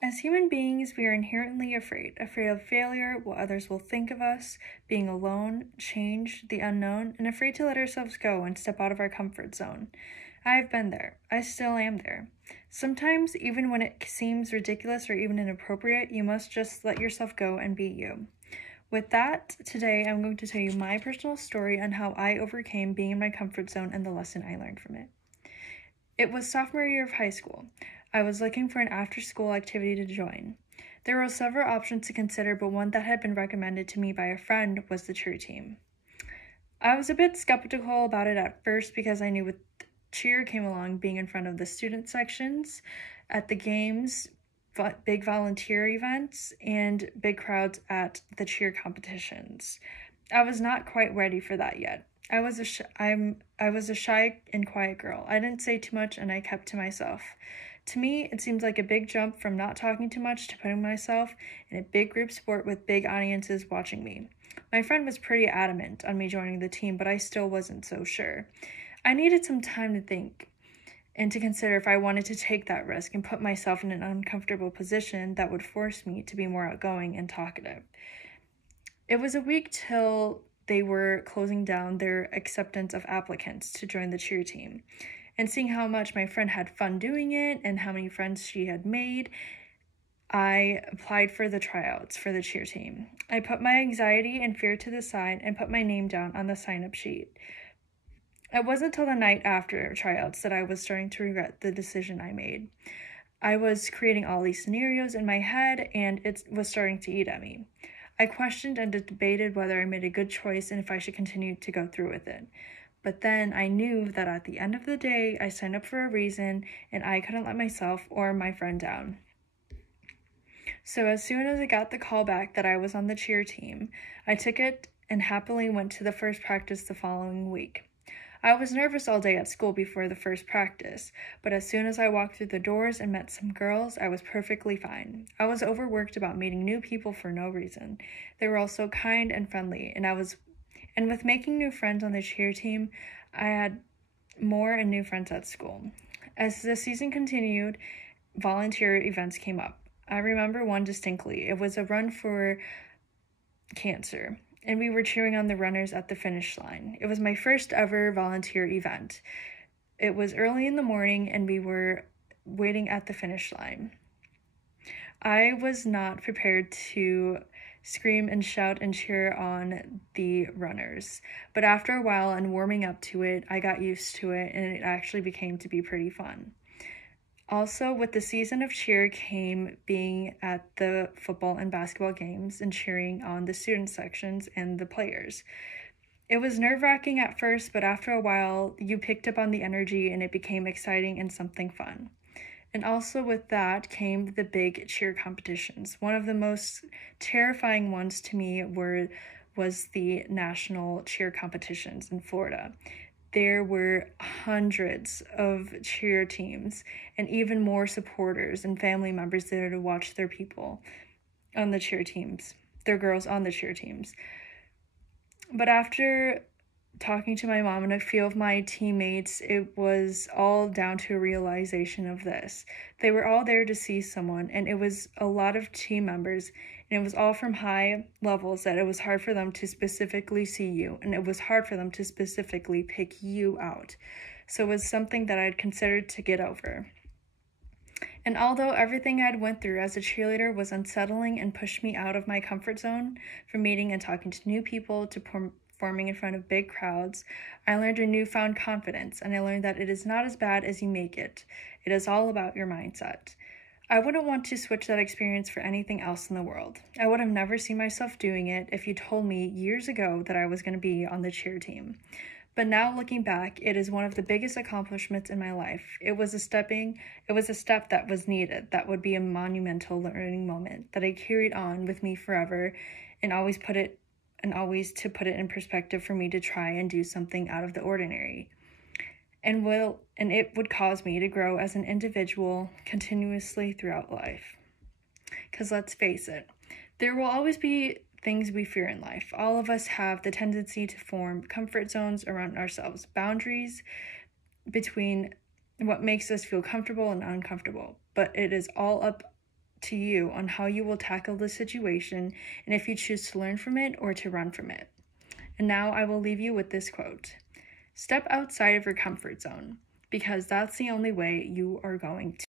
As human beings, we are inherently afraid of failure, what others will think of us, being alone, change, the unknown, and afraid to let ourselves go and step out of our comfort zone. I have been there. I still am there. Sometimes, even when it seems ridiculous or even inappropriate, you must just let yourself go and be you. With that, today I'm going to tell you my personal story on how I overcame being in my comfort zone and the lesson I learned from it. It was sophomore year of high school. I was looking for an after-school activity to join. There were several options to consider, but one that had been recommended to me by a friend was the cheer team. I was a bit skeptical about it at first because I knew with cheer came along being in front of the student sections, at the games, big volunteer events, and big crowds at the cheer competitions. I was not quite ready for that yet. I was a shy and quiet girl. I didn't say too much and I kept to myself. To me, it seems like a big jump from not talking too much to putting myself in a big group sport with big audiences watching me. My friend was pretty adamant on me joining the team, but I still wasn't so sure. I needed some time to think and to consider if I wanted to take that risk and put myself in an uncomfortable position that would force me to be more outgoing and talkative. It was a week till they were closing down their acceptance of applicants to join the cheer team. And seeing how much my friend had fun doing it and how many friends she had made, I applied for the tryouts for the cheer team. I put my anxiety and fear to the side and put my name down on the sign-up sheet. It wasn't till the night after tryouts that I was starting to regret the decision I made. I was creating all these scenarios in my head and it was starting to eat at me. I questioned and debated whether I made a good choice and if I should continue to go through with it. But then I knew that at the end of the day, I signed up for a reason and I couldn't let myself or my friend down. So as soon as I got the call back that I was on the cheer team, I took it and happily went to the first practice the following week. I was nervous all day at school before the first practice, but as soon as I walked through the doors and met some girls, I was perfectly fine. I was overworked about meeting new people for no reason. They were all so kind and friendly, and with making new friends on the cheer team, I had more and new friends at school. As the season continued, volunteer events came up. I remember one distinctly. It was a run for cancer, and we were cheering on the runners at the finish line. It was my first ever volunteer event. It was early in the morning, and we were waiting at the finish line. I was not prepared to scream and shout and cheer on the runners, but after a while and warming up to it, I got used to it, and it actually became to be pretty fun. Also, with the season of cheer came being at the football and basketball games and cheering on the student sections and the players. It was nerve-wracking at first, but after a while, you picked up on the energy and it became exciting and something fun. And also with that came the big cheer competitions. One of the most terrifying ones to me was the national cheer competitions in Florida. There were hundreds of cheer teams and even more supporters and family members there to watch their people on the cheer teams, their girls on the cheer teams. But after talking to my mom and a few of my teammates, it was all down to a realization of this. They were all there to see someone, and it was a lot of team members, and it was all from high levels that it was hard for them to specifically see you, and it was hard for them to specifically pick you out. So it was something that I'd considered to get over. And although everything I'd went through as a cheerleader was unsettling and pushed me out of my comfort zone, from meeting and talking to new people to performing in front of big crowds, I learned a newfound confidence, and I learned that it is not as bad as you make it. It is all about your mindset. I wouldn't want to switch that experience for anything else in the world. I would have never seen myself doing it if you told me years ago that I was going to be on the cheer team. But now looking back, it is one of the biggest accomplishments in my life. It was a step that was needed, that would be a monumental learning moment that I carried on with me forever and always to put it in perspective for me to try and do something out of the ordinary. And it would cause me to grow as an individual continuously throughout life. Because let's face it, there will always be things we fear in life. All of us have the tendency to form comfort zones around ourselves, boundaries between what makes us feel comfortable and uncomfortable. But it is all up to you on how you will tackle the situation and if you choose to learn from it or to run from it. And now I will leave you with this quote. Step outside of your comfort zone, because that's the only way you are going to